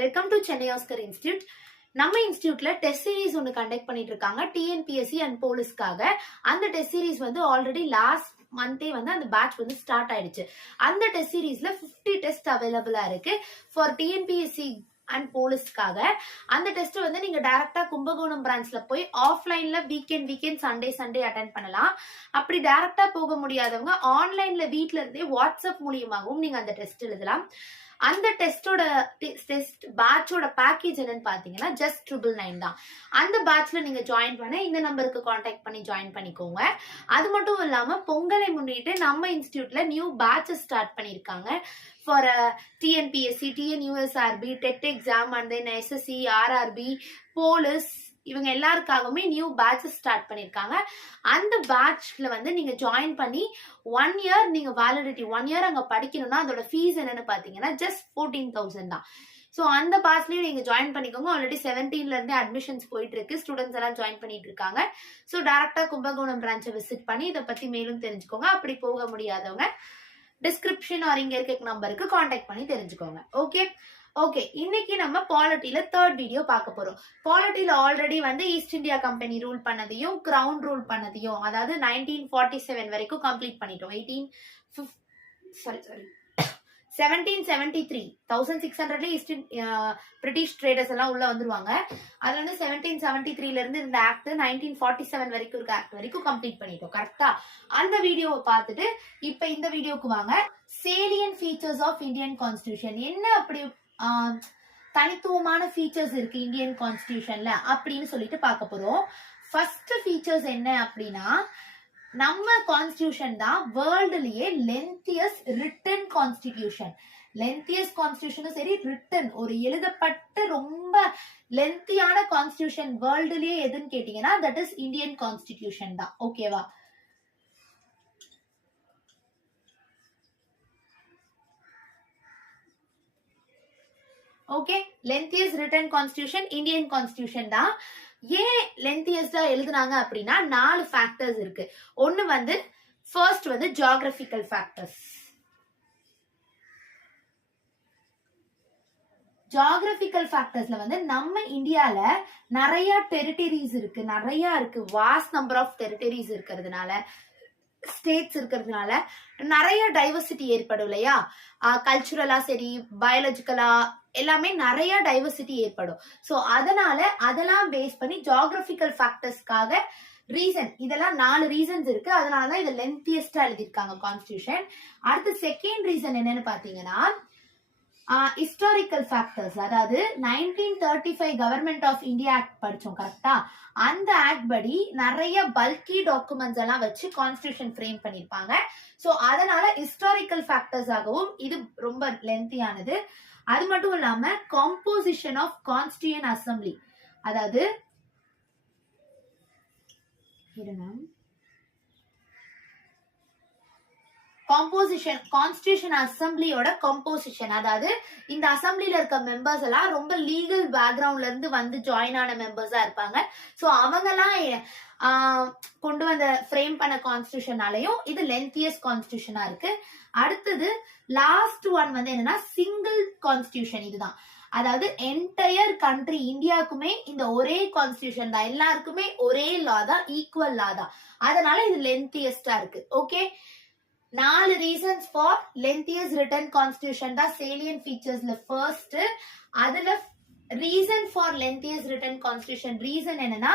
Welcome to Chennai Oscar institute. நம்ம இன்ஸ்டியூட்ல test series ஒன்று conduct பண்ணிட்டு இருக்காங்க டிஎன்பிஎஸ்சி அண்ட் போலீஸ்க்காக. அந்த டெஸ்ட் சீரிஸ் வந்து ஆல்ரெடி லாஸ்ட் மந்தே வந்து அந்த பேட்ச் வந்து ஸ்டார்ட் ஆயிடுச்சு. அந்த டெஸ்ட் சீரிஸ்ல 50 டெஸ்ட் அவைலபிளா இருக்கு ஃபார் டிஎன்பிஎஸ்சி அண்ட் போலீஸ்க்காக. அந்த டெஸ்ட் வந்து நீங்க டைரக்டா கும்பகோணம் பிரான்ச்ல போய் ஆஃப்லைன்ல வீக்கெண்ட் சண்டே அட்டென்ட் பண்ணலாம். அப்படி டைரக்டா போக முடியாதவங்க ஆன்லைன்ல வீட்ல இருந்தே வாட்ஸ்அப் மூலியமாகவும் நீங்க அந்த டெஸ்ட் எழுதலாம். அந்த டெஸ்ட் பேட்சோட பேக்கேஜ் என்னன்னு பாத்தீங்கன்னா just 999 தான். அந்த பேட்ச்ல நீங்க ஜாயின் பண்ண இந்த நம்பருக்கு கான்டாக்ட் பண்ணி ஜாயின் பண்ணிக்கோங்க. அது மட்டும் இல்லாம பொங்கலை முன்னிட்டு நம்ம இன்ஸ்டியூட்ல நியூ பேட்சஸ் ஸ்டார்ட் பண்ணிருக்காங்க for TNPSC, TNUSRB, TET exam and then SSC, RRB, police இவங்க எல்லாருக்காகவுமே நியூ பேட்சஸ் ஸ்டார்ட் பண்ணிருக்காங்க. அந்த பேட்ச்ல வந்து நீங்க ஜாயின் பண்ணி 1 இயர் நீங்க வேலிடிட்டி 1 இயர் அங்க படிக்கணும்னா அதோட ஃபீஸ் என்னன்னு பாத்தீங்கன்னா just 14,000 தான். ஸோ அந்த பேட்ச்லயும் நீங்க ஜாயின் பண்ணிக்கோங்க. ஆல்ரெடி 17ல இருந்தே அட்மிஷன்ஸ் போயிட்டு இருக்கு. ஸ்டூடெண்ட்ஸ் எல்லாம் ஜாயின் பண்ணிட்டு இருக்காங்க. ஸோ டைரக்டா கும்பகோணம் பிரான்ச்சை விசிட் பண்ணி இதை பத்தி மேலும் தெரிஞ்சுக்கோங்க. அப்படி போக முடியாதவங்க டிஸ்கிரிப்ஷன் ஆர் இங்க இருக்க நம்பருக்கு கான்டாக்ட் பண்ணி தெரிஞ்சுக்கோங்க. ஓகே, இன்னைக்கு நம்ம பாலிட்டியில 3rd வீடியோ பார்க்க போறோம். பாலிட்டியில ஆல்ரெடி வந்து ஈஸ்ட் இந்தியா கம்பெனி ரூல் பண்ணதையும் கிரவுன் ரூல் பண்ணதையும், அதாவது 1947 வரைக்கும் கம்ப்ளீட் பண்ணிட்டோம். 1773 1600ல ஈஸ்ட் பிரிட்டிஷ் ட்ரேடர்ஸ் எல்லாம் உள்ள வந்துருவாங்க. அதுல வந்து 1773ல இருந்து இந்த ஆக்ட் 1947 வரைக்கும் இருக்க ஆக்ட் வரைக்கும் கம்ப்ளீட் பண்ணிட்டோம். கரெக்டா? அந்த வீடியோவை பார்த்துட்டு இப்ப இந்த வீடியோக்கு வாங்க. Salient features of Indian constitution, என்ன அப்படி தனித்துவமான ஃபீச்சர்ஸ் இருக்கு இந்தியன் கான்ஸ்டிடியூஷன்ல அப்படின்னு சொல்லிட்டு பார்க்க போறோம். ஃபர்ஸ்ட் ஃபீச்சர்ஸ் என்ன அப்படின்னா, நம்ம கான்ஸ்டிடியூஷன் தான் வேர்ல்டுலயே லென்த்தியஸ்ட் ரிட்டன் கான்ஸ்டிடியூஷன். லென்த்தியஸ்ட் கான்ஸ்டிடியூஷனும் சரி, ரிட்டன் ஒரு எழுதப்பட்ட ரொம்ப லென்த்தியான கான்ஸ்டிடியூஷன் வேர்ல்டுலயே எதுன்னு கேட்டீங்கன்னா தட் இஸ் இந்தியன் கான்ஸ்டிடியூஷன் தான். ஓகேவா? Okay, lengthiest written constitution Indian constitution தான். ஏன் லென்த்தியஸ்டா எழுதுனாங்க அப்படின்னா 4 ஃபேக்டர்ஸ் இருக்கு. ஒன்னு வந்து ஃபர்ஸ்ட் வந்து ஜியோகிராபிக்கல் ஃபேக்டர்ஸ். ஜியோகிராபிக்கல் ஃபேக்டர்ஸ்ல வந்து நம்ம இந்தியால நிறைய டெரிட்டரிஸ் இருக்கு, வாஸ்ட் நம்பர் ஆஃப் டெரிட்டரிஸ் இருக்கிறதுனால, ஸ்டேட்ஸ் இருக்கிறதுனால நிறைய டைவர்சிட்டி ஏற்படும் இல்லையா? கல்ச்சுரலா சரி, பயாலஜிக்கலா எல்லாமே நிறைய டைவர்சிட்டி ஏற்படும். சோ அதனால அதெல்லாம் பேஸ் பண்ணி ஜியோகிராபிக்கல் ஃபேக்டர்ஸ்க்காக ரீசன், இதெல்லாம் 4 ரீசன்ஸ் இருக்கு. அதனாலதான் இதை லென்த்தியஸ்டா எழுதிருக்காங்க கான்ஸ்டிடியூஷன். அடுத்து செகண்ட் ரீசன் என்னன்னு பாத்தீங்கன்னா ஹிஸ்டாரிக்கல் ஃபேக்டர்ஸ். அதாவது 1935 கவர்மெண்ட் ஆஃப் இந்தியா ஆக்ட் படிச்சோம் கரெக்டா? அந்த ஆக்ட் படி நிறைய பல்கி டாக்குமெண்ட்ஸ் எல்லாம் வச்சு கான்ஸ்டிடியூஷன் ஃப்ரேம் பண்ணிருப்பாங்க. சோ அதனால ஹிஸ்டாரிக்கல் ஃபேக்டர்ஸ் ஆகவும் இது ரொம்ப லென்த்தியானது. அது மட்டும் இல்லாம காம்போசிஷன் ஆஃப் கான்ஸ்டிடியூயன்ட் அசம்பிளி, அதாவது காம்போசிஷன், கான்ஸ்டிடியூஷன் அசம்பிளியோட கம்போசிஷன், அதாவது இந்த அசம்பிளில இருக்க மெம்பர்ஸ் எல்லாம் ரொம்ப லீகல் பேக்ரவுண்ட்ல இருந்து வந்து ஜாயின் ஆன மெம்பர்ஸா இருப்பாங்க. சோ அவங்க எல்லாம் கொண்டு வந்த ஃப்ரேம் பண்ண கான்ஸ்டிடியூஷனாலையும் இது லென்த்தியஸ்ட் கான்ஸ்டிடியூஷனா இருக்கு. அடுத்தது லாஸ்ட் ஒன் வந்து என்னன்னா சிங்கிள் கான்ஸ்டிடியூஷன். இதுதான், அதாவது என்டையர் கண்ட்ரி இந்தியாவுக்குமே இந்த ஒரே கான்ஸ்டிடியூஷன் தான், எல்லாருக்குமே ஒரே லா தான், ஈக்குவல் லா தான். அதனால இது லென்த்தியஸ்டா இருக்கு. Okay, 4 reasons for lengthiest written constitution தான் சேலியன் ஃபீச்சர்ஸ்ல ஃபர்ஸ்ட். அதுல reason for lengthiest written constitution reason என்னன்னா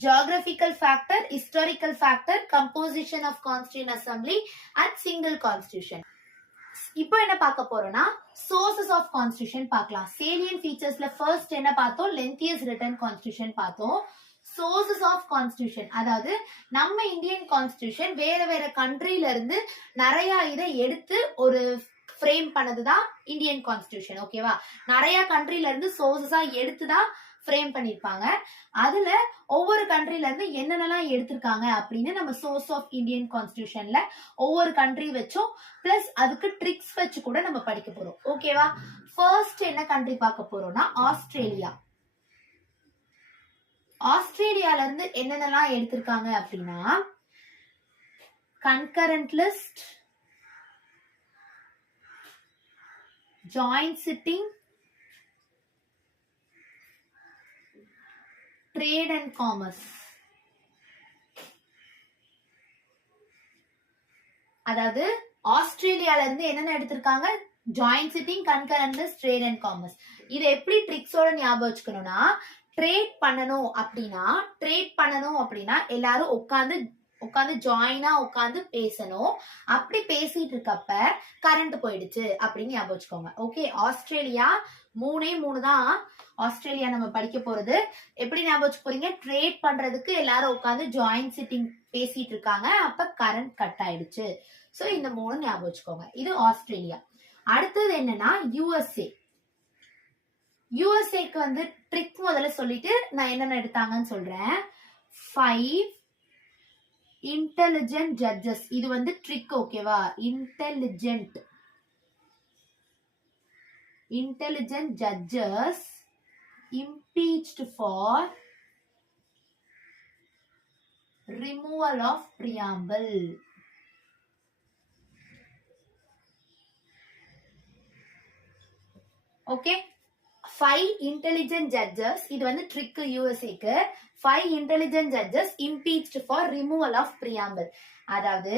geographical factor, historical factor, composition of constituent assembly and single constitution. இப்போ என்ன பார்க்க போறோம்னா சோர்சஸ் ஆஃப் கான்ஸ்டிடியூஷன் பார்க்கலாம். சேலியன் ஃபீச்சர்ஸ்ல ஃபர்ஸ்ட் என்ன பார்த்தோம்? லென்த்தியஸ்ட் ரிட்டன் கான்ஸ்டிடியூஷன் பார்த்தோம். சோர்சஸ் ஆஃப் கான்ஸ்டிடியூஷன், அதாவது நம்ம இந்தியன் கான்ஸ்டிடியூஷன் வேற கண்ட்ரில இருந்து நிறைய இதை எடுத்து ஒரு ஃப்ரேம் பண்ணதுதான் இந்தியன் கான்ஸ்டிடியூஷன். ஓகேவா? நிறைய கண்ட்ரில இருந்து சோர்சஸா எடுத்துதான் ஃப்ரேம் பண்ணிருப்பாங்க. அதுல ஒவ்வொரு கண்ட்ரில இருந்து என்னென்னலாம் எடுத்திருக்காங்க அப்படின்னு நம்ம சோர்ஸ் ஆஃப் இந்தியன் கான்ஸ்டிடியூஷன்ல ஒவ்வொரு கண்ட்ரி வச்சும் பிளஸ் அதுக்கு ட்ரிக்ஸ் வச்சு கூட நம்ம படிக்க போறோம். ஓகேவா? ஃபர்ஸ்ட் என்ன கண்ட்ரி பார்க்க போறோம்னா ஆஸ்திரேலியா. ஆஸ்திரேலியால இருந்து என்னென்னலாம் எடுத்திருக்காங்க அப்படின்னா concurrent list, joint sitting, trade and commerce. அதாவது ஆஸ்திரேலியால இருந்து என்னென்ன எடுத்திருக்காங்க, joint sitting, concurrent list, trade and commerce. இதை எப்படி ட்ரிக்ஸோட ஞாபகம் வச்சுக்கணும்னா, ட்ரேட் பண்ணணும் அப்படின்னா எல்லாரும் உட்காந்து ஜாயினா உட்காந்து பேசணும். அப்படி பேசிட்டு இருக்கப்ப கரண்ட் போயிடுச்சு அப்படின்னு ஞாபகம் வச்சுக்கோங்க. ஓகே, ஆஸ்திரேலியா 3 தான் ஆஸ்திரேலியா நம்ம படிக்க போறது. எப்படி ஞாபகம் வச்சு போறீங்க, ட்ரேட் பண்றதுக்கு எல்லாரும் உட்காந்து ஜாயிண்ட் சிட்டிங் பேசிட்டு இருக்காங்க, அப்ப கரண்ட் கட் ஆயிடுச்சு. சோ இந்த 3 ஞாபகம் வச்சுக்கோங்க. இது ஆஸ்திரேலியா. அடுத்தது என்னன்னா யுஎஸ்ஏ. யுஎஸ்ஏக்கு வந்து ட்ரிக் முதல்ல சொல்லிட்டு நான் என்னென்ன எடுத்தாங்கன்னு சொல்றேன். 5 இன்டெலிஜென்ட் ஜட்ஜஸ். இது வந்து ட்ரிக், ஓகேவா? Intelligent judges impeached for removal of preamble. Okay, 5 intelligent judges. இது வந்து trick யுஎஸ்ஏக்கு. 5 intelligent judges impeached for removal of preamble. அதாவது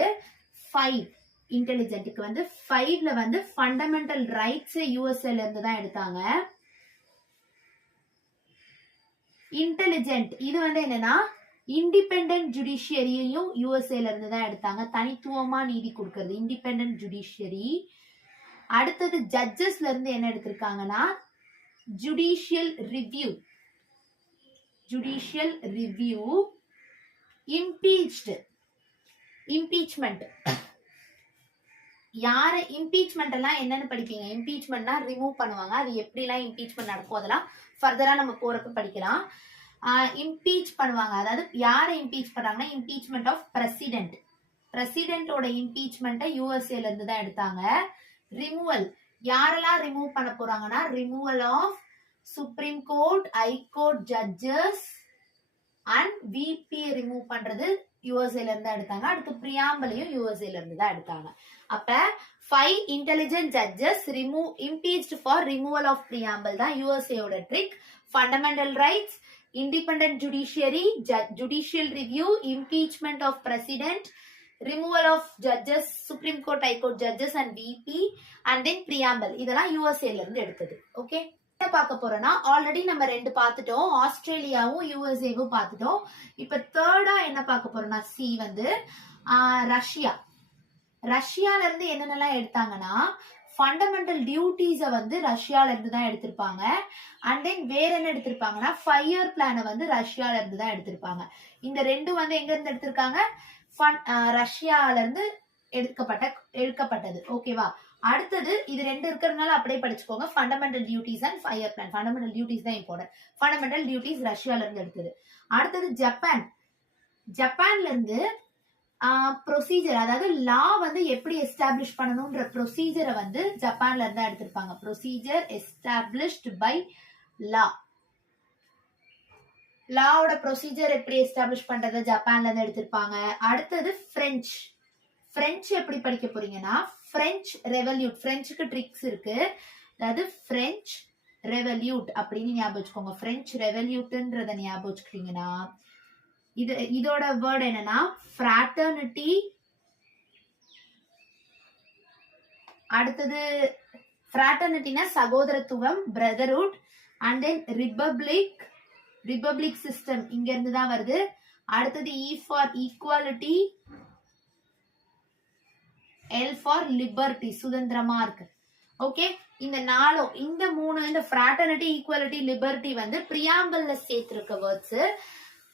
5 இன்டெலிஜென்ட்க்கு வந்து 5ல வந்து ஃபண்டமெண்டல் ரைட்ஸ் யுஎஸ்ஏல இருந்து தான் எடுத்தாங்க. இன்டெலிஜென்ட் இது வந்து என்னன்னா இண்டிபெண்டன்ட் ஜுடிஷியரியையும் யுஎஸ்ஏல இருந்து தான் எடுத்தாங்க. தனித்துவமா நீதி கொடுக்கிறது இண்டிபெண்டன்ட் ஜுடிஷியரி. அடுத்தது ஜட்ஜஸ்ல இருந்து என்ன எடுத்திருக்காங்கன்னா ஜுடிஷியல் ரிவ்யூ. இம்பீச்மெண்ட். யார இம்பீச்மெண்ட் எல்லாம் என்னன்னு படிப்பீங்க. இம்பீச்மெண்ட்னா ரிமூவ் பண்ணுவாங்க. அது எப்படி எல்லாம் இம்பீச்மெண்ட் நடக்கும் அதெல்லாம் ஃபர்தரா நம்ம போறப்ப படிக்கலாம். இம்பீச் பண்ணுவாங்க. அதாவது யாரை இம்பீச் பண்றாங்கன்னா இம்பீச்மெண்ட் ஆஃப் பிரசிடென்ட். பிரசிடென்ட்டோட இம்பீச்மெண்ட்டை யுஎஸ்ஏல இருந்து தான் எடுத்தாங்க. ரிமூவல் யாரெல்லாம் ரிமூவ் பண்ண போறாங்கன்னா removal of supreme court, high court judges and VP remove பண்றது யுஎஸ்ஏல இருந்து தான் எடுத்தாங்க. அடுத்து பிரியாம்பலையும் யுஎஸ்ஏல இருந்து தான் எடுத்தாங்க. அப்ப 5 intelligent judges impeached for removal of preamble தான் யுஎஸ்ஏயோட trick. Fundamental rights, independent judiciary, judicial review, impeachment of president, removal of judges, Supreme Court, High Court judges and VP, and then preamble. இதெல்லாம் யுஎஸ்ஏல இருந்து எடுத்தது. ஓகே, என்ன பார்க்க போறோம்னா already நம்ம 2 பார்த்துட்டோம், ஆஸ்திரேலியாவும் யுஎஸ்ஏவும் பார்த்துட்டோம். இப்ப தேர்டா என்ன பார்க்க போறோம்னா சி வந்து ரஷ்யால இருந்து என்னென்னலாம் எடுத்தாங்கன்னா ஃபண்டமெண்டல் டியூட்டிஸை வந்து ரஷ்யால இருந்து தான் எடுத்திருப்பாங்க. அண்ட் தென் வேற என்ன எடுத்திருப்பாங்கன்னா 5 year பிளானை வந்து ரஷ்யால இருந்து தான் எடுத்திருப்பாங்க. இந்த 2 வந்து எங்க இருந்து எடுத்திருக்காங்க, ரஷ்யால இருந்து எடுக்கப்பட்டது. ஓகேவா? அடுத்தது இது 2 இருக்கிறதுனால அப்படியே படிச்சுக்கோங்க. Fundamental duties and 5 year plan. Fundamental duties தான் இம்பார்ட்டன்ட். ஃபண்டமெண்டல் டியூட்டிஸ் ரஷ்யால இருந்து எடுத்தது. அடுத்தது ஜப்பான்ல இருந்து ப்ரொசீஜர், அதாவது லா வந்து எப்படி எஸ்டாப்ளிஷ் பண்ணணும்ன்ற ப்ரொசீஜரை வந்து ஜப்பான்ல இருந்தா எடுத்திருப்பாங்க. Procedure established by law. லாவோட ப்ரொசீஜர் எப்படி எஸ்டாப்ளிஷ் பண்றத ஜப்பான்ல இருந்து எடுத்திருப்பாங்க. அடுத்தது பிரெஞ்சு எப்படி படிக்க போறீங்கன்னா பிரெஞ்ச் ரெவல்யூட். பிரெஞ்சுக்கு ட்ரிக்ஸ் இருக்கு. அதாவது பிரெஞ்ச் ரெவல்யூட் அப்படின்னு ஞாபகம் வச்சுக்கோங்க. பிரெஞ்ச் ரெவல்யூட்ன்றத ஞாபகம் வச்சுக்கிட்டீங்கன்னா இதோட வேர்ட் என்னன்னா ஃப்ராட்டர்னிட்டி. அடுத்தது ஃப்ராட்டர்னிட்டினா சகோதரத்துவம், brotherhood. And then republic system இங்க இருந்து தான் வருது. அடுத்தது E for equality, L for liberty, சுதந்திரமா இருக்கு. ஓகே, இந்த 3 இந்த ஃப்ராட்டர்னிட்டி, ஈக்குவாலிட்டி, லிபர்ட்டி வந்து பிரியாம்பிள்ல சேர்த்திருக்க வேர்ட்ஸ்.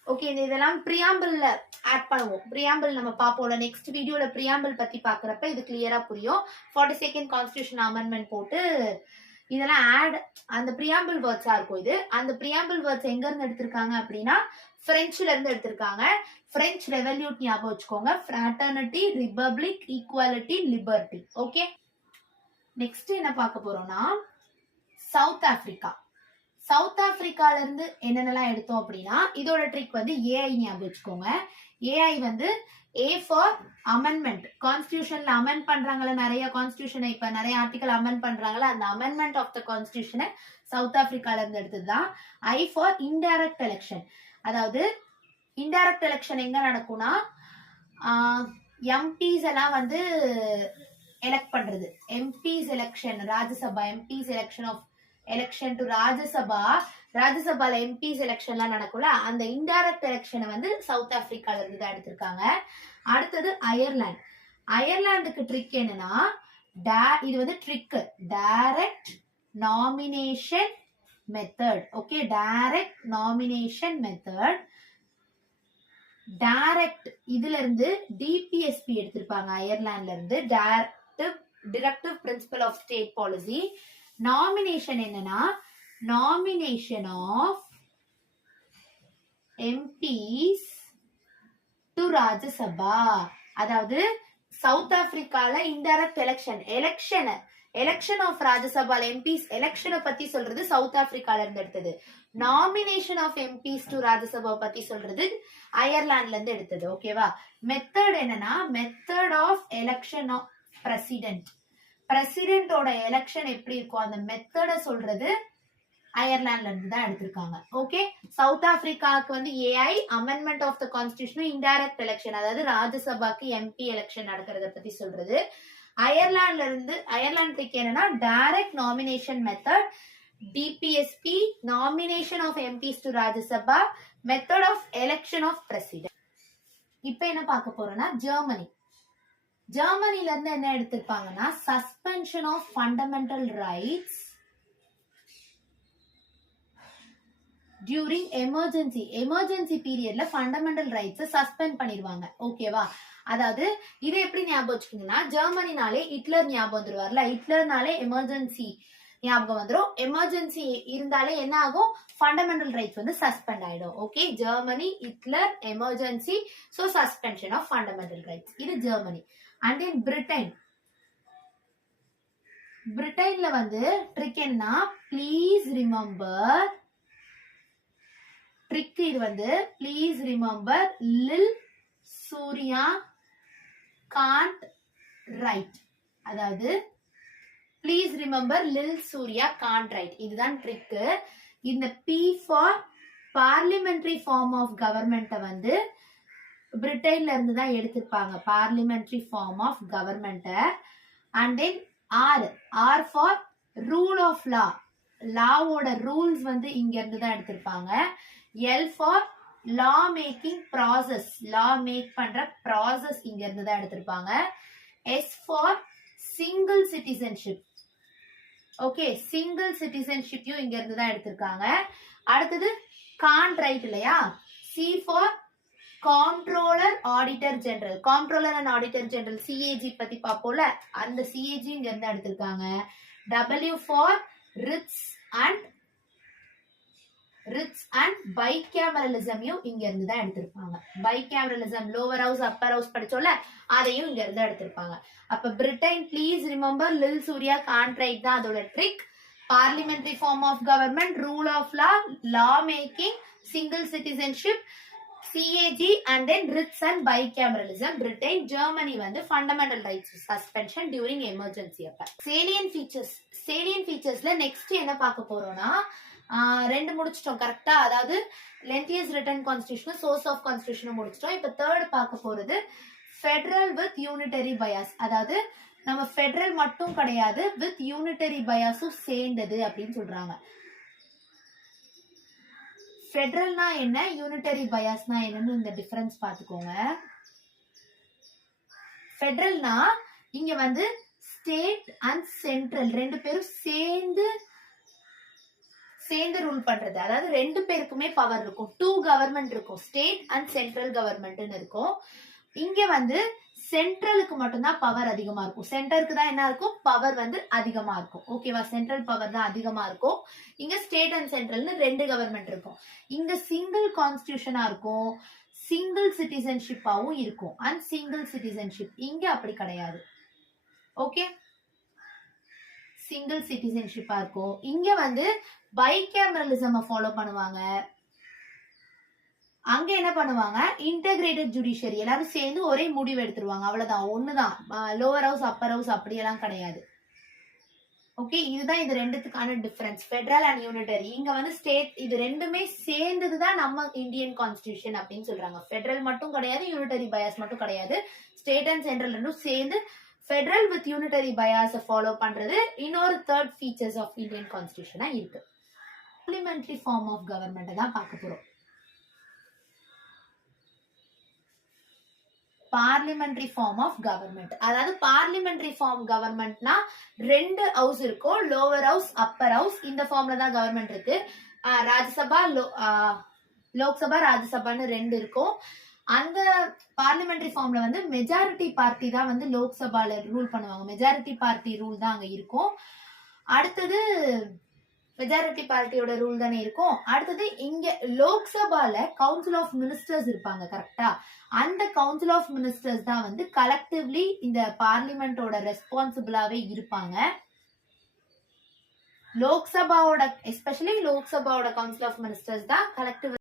ஓகே, இதெல்லாம் பிரியாம்பிள்ல ஆட் பண்ணுவோம். பிரியாம்பிள் நம்ம பார்ப்போம்ல நெக்ஸ்ட் வீடியோல. பிரியாம்பிள் பத்தி பாக்குறப்ப இது கிளியரா புரியும். 42nd கான்ஸ்டிடியூஷன் அமெண்ட்மெண்ட் போட்டு இதெல்லாம் அந்த பிரியாம்பிள் வேர்ட்ஸா இருக்கும். இது அந்த பிரியாம்பிள் வேர்ட்ஸ் எங்க இருந்து எடுத்திருக்காங்க அப்படின்னா பிரெஞ்சுல இருந்து எடுத்திருக்காங்க. பிரெஞ்ச் ரெவல்யூட் ஞாபகம் வச்சுக்கோங்க. Fraternity, republic, equality, liberty. Okay, next என்ன பார்க்க போறோம்னா சவுத் ஆப்பிரிக்கா. சவுத் ஆப்பிரிக்கால இருந்து என்னென்னலாம் எடுத்தோம் அப்படின்னா இதோட ட்ரிக் வந்து ஏஐ ஞாபகம் வச்சுக்கோங்க. ஏஐ வந்து ஏ ஃபார் அமெண்ட்மெண்ட். கான்ஸ்டிடியூஷன்ல அமெண்ட் பண்றாங்கல்ல, நிறைய கான்ஸ்டிடியூஷனை இப்ப நிறைய ஆர்டிகல் அமெண்ட் பண்றாங்கல்ல, அந்த அமெண்ட்மெண்ட் ஆஃப் த கான்ஸ்டிடியூஷனை சவுத் ஆப்பிரிக்கால இருந்து எடுத்ததுதான். I for indirect election. அதாவது இன்டைரக்ட் எலெக்ஷன் எங்க நடக்கும்னா எம்பிஸ் எல்லாம் வந்து எலெக்ட் பண்றது. MPs election, Rajya Sabha MPs election of election to ராஜ்யசபால எம்பிஸ் எலெக்ஷன்லாம் நடக்கும்ல, அந்த இன்டைரக்ட் எலெக்ஷனை வந்து சவுத் ஆப்பிரிக்கால இருந்து தான் எடுத்திருக்காங்க. அடுத்தது அயர்லாந்து. அயர்லாந்துக்கு ட்ரிக் என்னன்னா இது வந்து trick direct nomination method. Okay, direct nomination method. Direct இதுல இருந்து டிபிஎஸ்பி எடுத்திருப்பாங்க. அயர்லாந்துல இருந்து directive principle of state policy. Nomination என்னன்னா nomination of MPs to Rajya Sabha. அதாவது சவுத் ஆப்பிரிக்கால இன்டைரக்ட் எலெக்ஷன் ஆஃப் ராஜ்யசபால எம்பிஸ் எலெக்ஷனை பத்தி சொல்றது சவுத் ஆப்பிரிக்கால இருந்து எடுத்தது. Nomination of MPs to Rajya Sabha பத்தி சொல்றது அயர்லாந்துல இருந்து எடுத்தது. ஓகேவா? மெத்தட் என்னன்னா மெத்தட் ஆஃப் எலெக்ஷன் ஆஃப் பிரசிடென்டோட எலெக்ஷன் எப்படி இருக்கும் அந்த மெத்தட சொல்றது அயர்லாந்துல இருந்து தான் எடுத்திருக்காங்க. ஓகே, சவுத் ஆப்பிரிக்காவுக்கு வந்து AI amendment of the constitution indirect election, அதாவது ராஜ்யசபாக்கு எம்பி எலெக்ஷன் நடக்கிறத பத்தி சொல்றது. அயர்லாந்து என்னன்னா direct nomination method, DPSP nomination of MPs to Rajya Sabha, method of election of president. இப்ப என்ன பார்க்க போறோம்னா ஜெர்மனில இருந்து என்ன எடுத்திருப்பாங்கன்னா suspension of fundamental rights during emergency பீரியட்ல ஃபண்டமெண்டல் ரைட்ஸ் சஸ்பெண்ட் பண்ணிடுவாங்க. ஓகேவா? அதாவது இதை எப்படி ஞாபகம் வச்சுக்கீங்கன்னா ஜெர்மனினாலே ஹிட்லர் ஞாபகம் வந்துருவார்ல, ஹிட்லர்னாலே எமர்ஜென்சி ஞாபகம் வந்துடும். எமர்ஜென்சி இருந்தாலே என்ன ஆகும், ஃபண்டமெண்டல் ரைட்ஸ் வந்து சஸ்பெண்ட் ஆயிடும். Okay, Germany, Hitler, emergency, so suspension of fundamental rights. இது ஜெர்மனி. அண்ட் தென் பிரிட்டன்ல வந்து ட்ரிக் என்ன, ப்ளீஸ் ரிமெம்பர் ட்ரிக் இது வந்து please remember lil Surya can't write. அதாவது please remember lil Surya can't write, இதுதான் ட்ரிக். இந்த P for parliamentary form of கவர்மெண்ட்டை வந்து பிரிட்டன்ல இருந்து தான் எடுத்திருப்பாங்க, பார்லிமெண்டரி ஃபார்ம் ஆஃப் கவர்மெண்ட்டை. And then R for rule of லாவோட ரூல்ஸ் வந்து இங்க இருந்து தான் எடுத்திருப்பாங்க. L for law making process, law make பண்ற ப்ராசஸ் இங்க இருந்து தான் எடுத்திருப்பாங்க. S for single citizenship. Okay, single சிட்டிசன்ஷிப்பையும் இங்க இருந்து தான் எடுத்திருக்காங்க. அடுத்தது காண்ட் ரைட் இல்லையா, C for comptroller auditor general, comptroller and auditor general CAG பத்தி பார்ப்போம்ல, அந்த சிஏஜி இங்க இருந்து எடுத்திருக்காங்க. டபிள்யூ ஃபார் ரிட்ஸ் அண்ட் பைகேமரலிசமையும் இங்க இருந்து தான் எடுத்திருப்பாங்க. Bicameralism lower house upper house படிச்சோம்ல, அதையும் இங்க இருந்து எடுத்திருப்பாங்க. அப்ப Britain please remember lil Surya can't ரைட் தான் அதோட trick. Parliamentary form of government, rule of law making, single citizenship, CAG and then writs and bicameralism. Britain, Germany வந்து fundamental rights suspension during emergency அப்ப. salient featuresல next என்ன பார்க்க போறோம்னா ரெண்டு முடிச்சிட்டோம் கரெக்டா, அதாவது lengthiest written constitution, source of constitution முடிச்சிட்டோம். இப்ப தேர்ட் பார்க்க போறது federal with unitary bias, அதாவது நம்ம federal மட்டும் கிடையாது with unitary biasம் சேர்ந்தது அப்படின்னு சொல்றாங்க. ஃபெடரல்னா என்ன, யூனிட்டரி பயாஸ்னா என்னன்னு இந்த டிஃபரன்ஸ் பாத்துக்கோங்க. ஃபெடரல்னா இங்க வந்து ஸ்டேட் அண்ட் சென்ட்ரல் ரெண்டு பேரும் சேர்ந்து ரூல் பண்றது, அதாவது ரெண்டு பேருக்குமே பவர் இருக்கும், டூ கவர்மெண்ட் இருக்கும், ஸ்டேட் அண்ட் சென்ட்ரல் கவர்மெண்ட்னு இருக்கும். இங்க வந்து சென்ட்ரலுக்கு மட்டும்தான் பவர் அதிகமா இருக்கும், சென்டருக்கு தான் என்ன இருக்கும், பவர் வந்து அதிகமா இருக்கும். ஓகேவா, சென்ட்ரல் பவர் தான் அதிகமா இருக்கும். இங்க ஸ்டேட் அண்ட் சென்ட்ரல்னு ரெண்டு கவர்மெண்ட் இருக்கும். இங்க சிங்கிள் கான்ஸ்டிடியூஷனா இருக்கும், சிங்கிள் சிட்டிசன்ஷிப்பாவும் இருக்கும், அண்ட் சிங்கிள் சிட்டிசன்ஷிப் இங்க அப்படி கிடையாது. ஓகே, சிங்கிள் சிட்டிசன்ஷிப்பா இருக்கும். இங்க வந்து பைகேமரலிசம் ஃபாலோ பண்ணுவாங்க. அங்க என்ன பண்ணுவாங்க, இன்டகிரேட்டட் ஜுடிஷியரி, எல்லாரும் சேர்ந்து ஒரே முடிவு எடுத்துருவாங்க. அவ்வளவுதான், ஒண்ணுதான். லோவர் ஹவுஸ் அப்பர் ஹவுஸ் அப்படியெல்லாம் கிடையாது. ஓகே, இதுதான் இது ரெண்டுத்துக்கான டிஃபரன்ஸ், ஃபெடரல் அண்ட் யூனிட்டரி. இங்க வந்து ஸ்டேட், இது ரெண்டுமே சேர்ந்ததுதான் நம்ம இந்தியன் கான்ஸ்டிடியூஷன் அப்படின்னு சொல்றாங்க. ஃபெடரல் மட்டும் கிடையாது, யூனிட்டரி பயாஸ் மட்டும் கிடையாது. ஸ்டேட் அண்ட் சென்ட்ரல் ரெண்டும் சேர்ந்து federal with unitary bias follow பண்றது இன்னொரு தேர்ட் ஃபீச்சர்ஸ் ஆஃப் இந்தியன் கான்ஸ்டிடியூஷனா இருக்கு. பார்லிமெண்டரி ஃபார்ம் ஆஃப் கவர்மெண்ட் தான் பார்க்க போறோம். பார்லிமெண்டரி ஃபார்ம் ஆஃப் கவர்மெண்ட், அதாவது பார்லிமெண்டரி ஃபார்ம் கவர்மெண்ட்னா 2 ஹவுஸ் இருக்கும், லோவர் ஹவுஸ் அப்பர் ஹவுஸ். இந்த ஃபார்ம்ல தான் கவர்மெண்ட் இருக்கு. ராஜ்யசபா, லோக்சபா, ராஜ்யசபான்னு 2 இருக்கும். அந்த பார்லிமெண்டரி ஃபார்ம்ல வந்து மெஜாரிட்டி பார்ட்டி தான் வந்து லோக்சபால ரூல் பண்ணுவாங்க. மெஜாரிட்டி பார்ட்டி ரூல் தான் அங்க இருக்கும். அடுத்தது மெஜாரிட்டி பார்ட்டியோட ரூல் தானே இருக்கும். அடுத்தது இங்க லோக்சபால கவுன்சில் ஆஃப் மினிஸ்டர்ஸ் இருப்பாங்க, கரெக்டா? அந்த கவுன்சில் ஆஃப் மினிஸ்டர்ஸ் தான் வந்து கலெக்டிவ்லி இந்த பார்லிமெண்டோட ரெஸ்பான்சிபிளாவே இருப்பாங்க. லோக்சபாவோட, எஸ்பெஷலி லோக்சபாவோட கவுன்சில் ஆஃப் மினிஸ்டர்ஸ் தான் கலெக்டிவ்